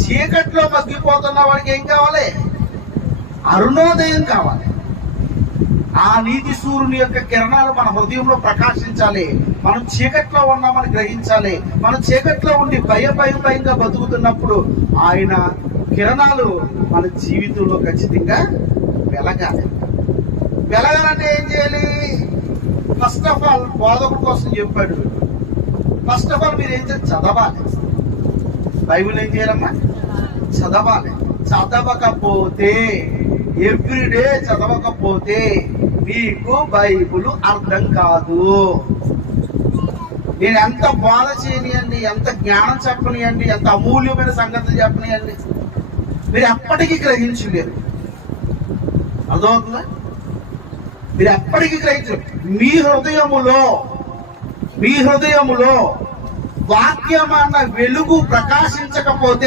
చీకట్లో మగ్గిపోతున్న వాడికి ఏం కావాలి? అరుణోదయం కావాలి. ఆ నీతి సూర్యుని యొక్క కిరణాలు మన హృదయంలో ప్రకాశించాలి. మనం చీకట్లో ఉన్నామని గ్రహించాలి. మనం చీకట్లో ఉండి భయంగా బతుకుతున్నప్పుడు ఆయన కిరణాలు మన జీవితంలో ఖచ్చితంగా వెలగాలి. వెలగాలంటే ఏం చేయాలి? ఫస్ట్ ఆఫ్ ఆల్ బోధకుడి కోసం చెప్పాడు. ఫస్ట్ ఆఫ్ ఆల్ మీరు ఏం చేయాలి? చదవాలి. బైబిల్ ఏం చేయాలమ్మా? చదవాలి. చదవకపోతే, ఎవ్రీడే చదవకపోతే మీకు బైబిల్ అర్థం కాదు. నేను ఎంత బోధ చేయనియండి, ఎంత జ్ఞానం చెప్పనియండి, ఎంత అమూల్యమైన సంగతులు చెప్పనియండి, మీరు ఎప్పటికీ గ్రహించలేరు. అర్థమవుతుందా? మీరు ఎప్పటికీ గ్రహించలేరు. మీ హృదయములో వాక్యం అన్న వెలుగు ప్రకాశించకపోతే